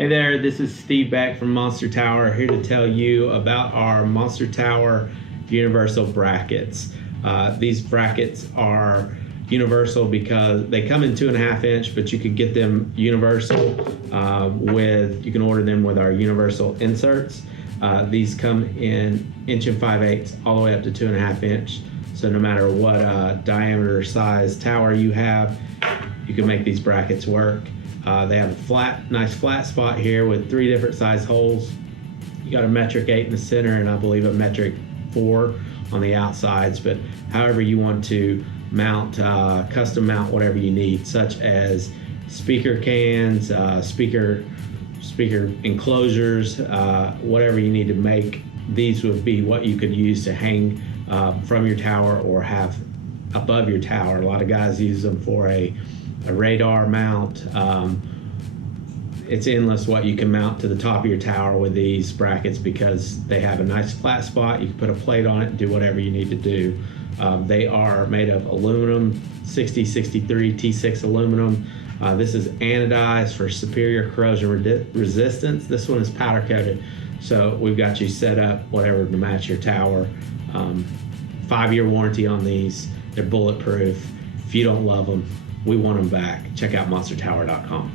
Hey there, this is Steve Beck from Monster Tower, here to tell you about our Monster Tower universal brackets. These brackets are universal because they come in 2.5 inch, but you could get them universal you can order them with our universal inserts. These come in 1 5/8 all the way up to 2.5 inch. So no matter what diameter size tower you have, you can make these brackets work. They have a nice flat spot here with 3 different size holes. You got a metric 8 in the center and I believe a metric 4 on the outsides, but however you want to mount, custom mount whatever you need, such as speaker cans, speaker enclosures, whatever you need to make. These would be what you could use to hang from your tower or have above your tower. A lot of guys use them for a radar mount. It's endless what you can mount to the top of your tower with these brackets because they have a nice flat spot. You can put a plate on it and do whatever you need to do. They are made of aluminum, 6063 T6 aluminum. This is anodized for superior corrosion resistance. This one is powder coated, so we've got you set up whatever to match your tower. 5-year warranty on these. They're bulletproof. If you don't love them, we want them back. Check out monstertower.com.